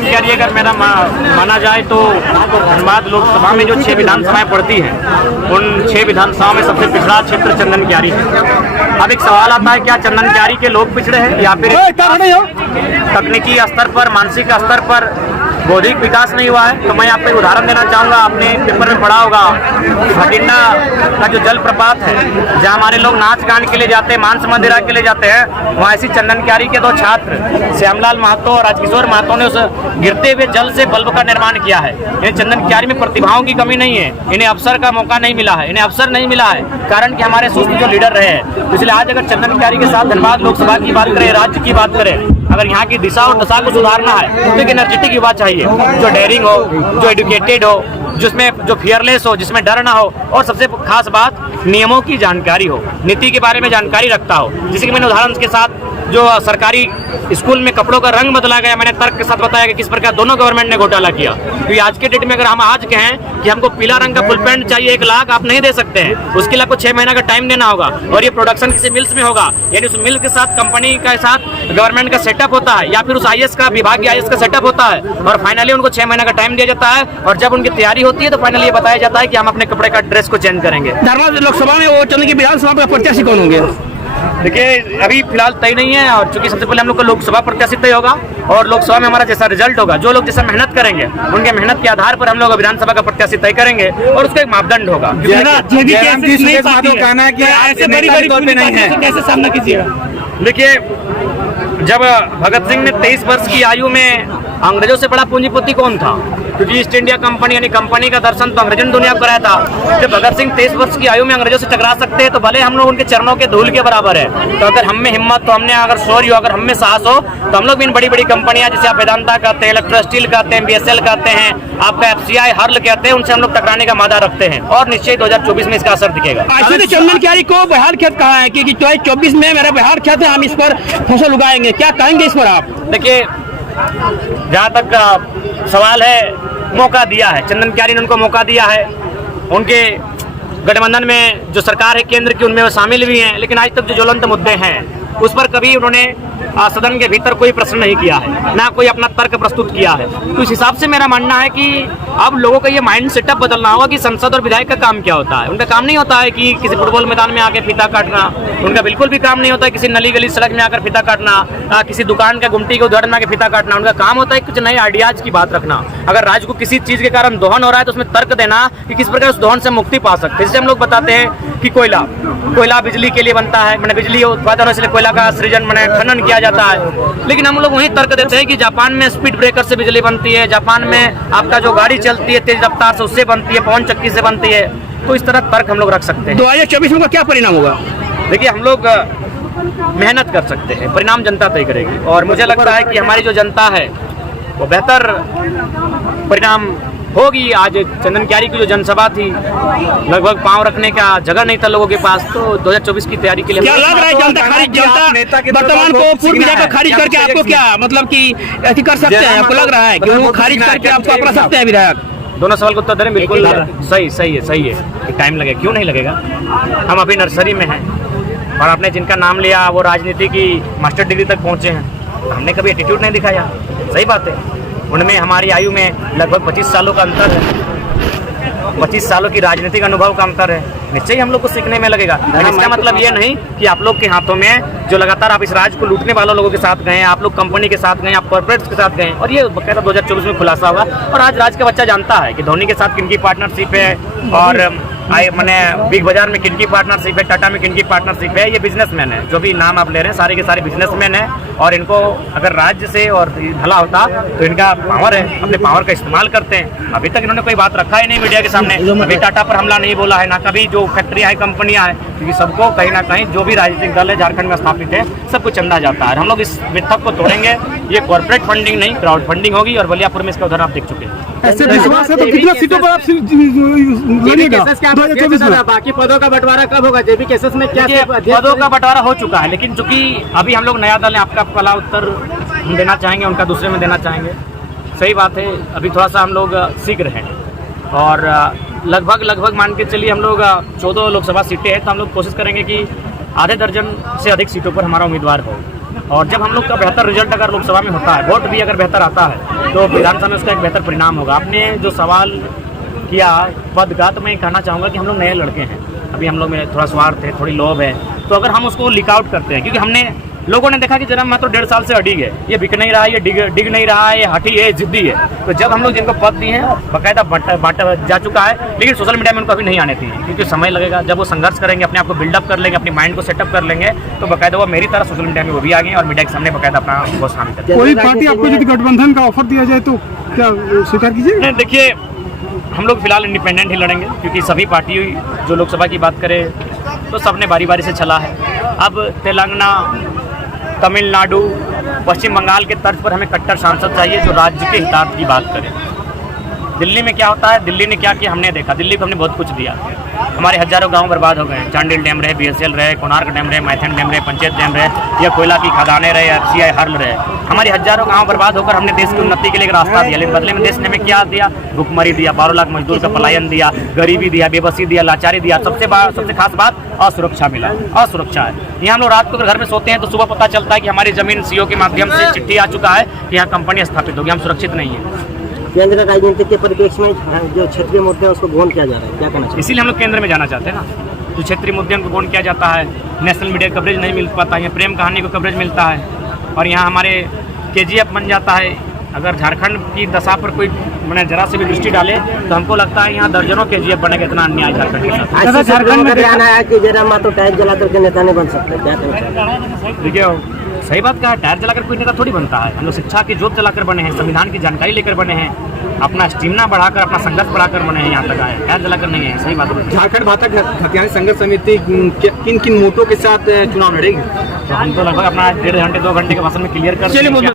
क्यारी अगर मेरा माना जाए तो धनबाद लोकसभा में जो 6 विधानसभाएं पड़ती हैं उन 6 विधानसभाओं में सबसे पिछड़ा क्षेत्र चंदन क्यारी है। अब एक सवाल आता है, क्या चंदन क्यारी के लोग पिछड़े हैं या फिर तकनीकी स्तर पर, मानसिक स्तर पर बौद्धिक विकास नहीं हुआ है? तो मैं आपको एक उदाहरण देना चाहूँगा। आपने पेपर में पढ़ा होगा भटिंडा का जो जलप्रपात है जहाँ हमारे लोग नाच गान के लिए जाते हैं, मांस मंदिरा के लिए जाते हैं, वहाँ ऐसी चंदन क्यारी के 2 छात्र श्यामलाल महतो और राजकिशोर महतो ने उस गिरते हुए जल से बल्ब का निर्माण किया है। इन्हें चंदन क्यारी में प्रतिभाओं की कमी नहीं है, इन्हें अवसर का मौका नहीं मिला है, इन्हें अवसर नहीं मिला है कारण कि हमारे सुस्त जो लीडर रहे हैं। इसलिए आज अगर चंदन क्यारी के साथ धनबाद लोकसभा की बात करें, राज्य की बात करें, अगर यहाँ की दिशा और दशा को सुधारना है तो एक एनर्जेटिक युवा चाहिए, जो डेयरिंग हो, जो एडुकेटेड हो, जिसमें जो फियरलेस हो, जिसमें डर ना हो, और सबसे खास बात नियमों की जानकारी हो, नीति के बारे में जानकारी रखता हो। जैसे कि मैंने उदाहरण के साथ जो सरकारी स्कूल में कपड़ों का रंग बदला गया, मैंने तर्क के साथ बताया कि किस प्रकार दोनों गवर्नमेंट ने घोटाला किया। क्योंकि आज के डेट में अगर हम आज कहें कि हमको पीला रंग का फुल पैंट चाहिए 1 लाख, आप नहीं दे सकते हैं, उसके लिए आपको 6 महीना का टाइम देना होगा और ये प्रोडक्शन किसी मिल्स में होगा, यानी उस मिल के साथ कंपनी के साथ गवर्नमेंट का सेटअप होता है या फिर उस IAS का विभाग IAS का सेटअप होता है और फाइनली उनको 6 महीना का टाइम दिया जाता है और जब उनकी तैयारी होती है तो फाइनली ये बताया जाता है कि हम अपने कपड़े का ड्रेस को चेंज करेंगे। धनबाद लोकसभा में वो चंदन की विधानसभा का प्रत्याशी कौन होंगे? देखिए अभी फिलहाल तय नहीं है और चूंकि सबसे पहले हम लोग को लोकसभा प्रत्याशी तय होगा और लोकसभा में हमारा जैसा रिजल्ट होगा, जो लोग जैसा मेहनत करेंगे उनके मेहनत के आधार पर हम लोग विधानसभा का प्रत्याशी तय करेंगे और उसका एक मापदंड होगा। कैसे सामना कीजिएगा? देखिए जब भगत सिंह ने 23 वर्ष की आयु में अंग्रेजों से बड़ा पूंजीपति कौन था? क्योंकि ईस्ट इंडिया कंपनी यानी कंपनी का दर्शन तो अंग्रेजों ने दुनिया को कराया था। जब भगत सिंह 23 वर्ष की आयु में अंग्रेजों से टकरा सकते हैं तो भले हम लोग उनके चरणों के धूल के बराबर है। तो अगर हम में हिम्मत, तो हमने अगर शौर्य, अगर हम में साहस हो तो हम लोग भी इन बड़ी बड़ी कंपनियां जैसे आप वेदांता कहते हैं, इलेक्ट्रो स्टील कहते हैं, BSL कहते हैं, आपका FCI हर्ल कहते हैं, उनसे हम लोग टकराने का मादा रखते हैं और निश्चय 2024 में इसका असर दिखेगा। चंदन क्यारी को बिहार खेत कहा है कि 2024 में मेरा बिहार खेत है, हम इस पर फसल उगाएंगे, क्या कहेंगे इस पर आप? देखिए जहाँ तक सवाल है, मौका दिया है चंदन क्यारी ने, उनको मौका दिया है। उनके गठबंधन में जो सरकार है केंद्र की, उनमें वो शामिल भी हैं, लेकिन आज तक जो ज्वलंत मुद्दे हैं उस पर कभी उन्होंने सदन के भीतर कोई प्रश्न नहीं किया है, ना कोई अपना तर्क प्रस्तुत किया है। तो इस हिसाब से मेरा मानना है कि अब लोगों का ये माइंड सेटअप बदलना होगा कि संसद और विधायक का काम क्या होता है। उनका काम नहीं होता है कि किसी फुटबॉल मैदान में आकर फीता काटना, उनका बिल्कुल भी काम नहीं होता है किसी नली गली सड़क में आकर फीता काटना, किसी दुकान का गुमटी के उदाहरण में आकर फीता काटना। उनका काम होता है कुछ नए आइडियाज की बात रखना। अगर राज्य को किसी चीज के कारण दोहन हो रहा है तो उसमें तर्क देना कि किस प्रकार उस दोहन से मुक्ति पा सकते हैं। जैसे हम लोग बताते हैं कि कोयला बिजली के लिए बनता है, मैंने बिजली उत्पादन इसलिए कोयला का सृजन मैंने खनन किया जाता है, लेकिन हम लोग वही तर्क देते हैं कि जापान में स्पीड ब्रेकर से बिजली बनती है, जापान में आपका जो गाड़ी चलती है तेज रफ्तार से उससे बनती है, पवन चक्की से बनती है। तो इस तरह तर्क हम लोग रख सकते हैं। 2024 में क्या परिणाम होगा? देखिए हम लोग मेहनत कर सकते हैं, परिणाम जनता तय करेगी और मुझे लगता है कि हमारी जो जनता है वो बेहतर परिणाम होगी। आज चंदन क्यारी की जो जनसभा थी, लगभग पांव रखने का जगह नहीं था लोगों के पास। तो 2024 की तैयारी के लिए क्या लग रहा है जनता वर्तमान को पूर्व विधायक खारिज करके आपको क्या मतलब कि ऐसी कर सकते हैं? आपको लग रहा है कि वो खारिज करके आपको अपना सकते हैं विधायक? दोनों सवाल को उत्तर दे रहे हैं। बिल्कुल सही है। टाइम लगेगा, क्यों नहीं लगेगा? हम अभी नर्सरी में हैं और आपने जिनका नाम लिया वो राजनीति की मास्टर डिग्री तक पहुँचे हैं। हमने कभी एटीट्यूड नहीं दिखाया, सही बात है। उनमें हमारी आयु में लगभग 25 सालों का अंतर है, 25 सालों की राजनीतिक अनुभव का अंतर है। निश्चय हम लोग को सीखने में लगेगा। इसका मतलब ये नहीं कि आप लोग के हाथों में जो लगातार आप इस राज्य को लूटने वालों लोगों के साथ गए, आप लोग कंपनी के साथ गए, आप कॉर्पोरेट्स के साथ गए और ये बकायदा 2024 में खुलासा होगा। और आज राज्य का बच्चा जानता है कि धोनी के साथ किनकी पार्टनरशिप है और मैंने बिग बाजार में किनकी पार्टनरशिप है, टाटा में किनकी पार्टनरशिप है। ये बिजनेसमैन है, जो भी नाम आप ले रहे हैं सारे के सारे बिजनेसमैन हैं और इनको अगर राज्य से और भला होता तो इनका पावर है, अपने पावर का इस्तेमाल करते हैं। अभी तक इन्होंने कोई बात रखा ही नहीं मीडिया के सामने, कभी टाटा पर हमला नहीं बोला है, ना कभी जो फैक्ट्रियाँ हैं, कंपनियाँ हैं, क्योंकि सबको कहीं ना कहीं जो भी राजनीतिक दल है झारखंड में स्थापित है सबको चंदा जाता है। हम लोग इस मिथक को तोड़ेंगे। ये कॉर्पोरेट फंडिंग नहीं, क्राउड फंडिंग होगी और बलियापुर में इसका उदाहरण आप देख चुके हैं। ऐसे विश्वास है तो कितना सीटों पर आप लड़िएगा? बाकी पदों का बंटवारा कब होगा? जेबी केसेस में क्या पदों का बंटवारा हो चुका है, लेकिन चूंकि अभी हम लोग नया दल है, आपका पहला उत्तर हम देना चाहेंगे, उनका दूसरे में देना चाहेंगे। सही बात है, अभी थोड़ा सा हम लोग सीख रहे हैं और लगभग मान के चलिए हम लोग 14 लोकसभा सीटें हैं तो हम लोग कोशिश करेंगे कि आधे दर्जन से अधिक सीटों पर हमारा उम्मीदवार हो। और जब हम लोग का बेहतर रिजल्ट अगर लोकसभा में होता है, वोट भी अगर बेहतर आता है, तो विधानसभा में उसका एक बेहतर परिणाम होगा। आपने जो सवाल किया पद का, तो मैं कहना चाहूँगा कि हम लोग नए लड़के हैं, अभी हम लोग में थोड़ा स्वार्थ है, थोड़ी लोभ है, तो अगर हम उसको लीक आउट करते हैं, क्योंकि हमने लोगों ने देखा कि जरा मात्र 1.5 साल से अड़िग है, ये बिक नहीं रहा है, ये डिग नहीं रहा है, ये हठी है, जिद्दी है, तो जब हम लोग जिनको पद दिए हैं बाकायदा बांटा जा चुका है, लेकिन सोशल मीडिया में उनको अभी नहीं आने थी, क्योंकि समय लगेगा। जब वो संघर्ष करेंगे, अपने आप को बिल्डअप कर लेंगे, अपनी माइंड को सेटअप कर लेंगे, तो बाकायदा वो मेरी तरह सोशल मीडिया में वो भी आ गए और मीडिया के सामने बाकायदा अपना घोषणा करते हैं। कोई पार्टी आपको यदि गठबंधन का ऑफर दिया जाए तो क्या स्वीकार कीजिएगा? देखिए, हम लोग फिलहाल इंडिपेंडेंट ही लड़ेंगे, क्योंकि सभी पार्टी जो लोकसभा की बात करें तो सबने बारी बारी से चला है। अब तेलंगाना, तमिलनाडु, पश्चिम बंगाल के तर्ज पर हमें कट्टर सांसद चाहिए जो राज्य के हितार्थ की बात करे। दिल्ली में क्या होता है, दिल्ली ने क्या किया हमने देखा, दिल्ली को हमने बहुत कुछ दिया, हमारे हजारों गांव बर्बाद हो गए। चांडिल डैम रहे, BSL रहे, कोणार्क डैम रहे, मैथन डैम रहे, पंचायत डैम रहे, या कोयला की खदानें रहे, FCI हर्ल रहे, हमारी हजारों गांव बर्बाद होकर हमने देश की उन्नति के लिए एक रास्ता दिया, लेकिन बदले में देश ने हमें क्या दिया, भुखमरी दिया, 12 लाख मजदूर का पलायन दिया, गरीबी दिया, बेबसी दिया, लाचारी दिया, सबसे खास बात असुरक्षा मिला, असुरक्षा है। यहाँ हम लोग रात को अगर घर में सोते हैं तो सुबह पता चलता है कि हमारी जमीन CO के माध्यम से चिट्ठी आ चुका है कि यहाँ कंपनी स्थापित होगी, हम सुरक्षित नहीं है। केंद्र राजनीति के परिप्रेक्ष्य में जो क्षेत्रीय मुद्दे हैं उसको गौण किया जा रहा है, क्या कहना चाहिए? इसीलिए हम लोग केंद्र में जाना चाहते हैं ना, जो क्षेत्रीय मुद्दों को गौण किया जाता है, नेशनल मीडिया कवरेज नहीं मिल पाता, यहाँ प्रेम कहानी को कवरेज मिलता है, और यहाँ हमारे KGF बन जाता है। अगर झारखंड की दशा पर कोई मैंने जरा से भी दृष्टि डाले तो हमको लगता है यहाँ दर्जनों KGF बनेगा, इतना अन्याय झारखंड के साथ। ऐसा झारखंड में आना है कि जरा मात्र टायर जला करके नेता नहीं बन सकते, क्या कहना चाहिए? देखिए, सही बात कहा, टायर जलाकर कोई नेता थोड़ी बनता है। हम लोग शिक्षा की जोत जलाकर बने हैं, संविधान की जानकारी लेकर बने हैं, अपना स्टेमिना बढ़ाकर, अपना संघर्ष बढ़ाकर बने हैं, यहाँ तक आए, टायर जलाकर नहीं है। सही बात है। झारखंड भाजपा खतियानी संघर्ष समिति किन किन मोटों के साथ चुनाव लड़ेगी? तो हम तो लगभग अपना 1.5 घंटे 2 घंटे के भाषण में क्लियर कर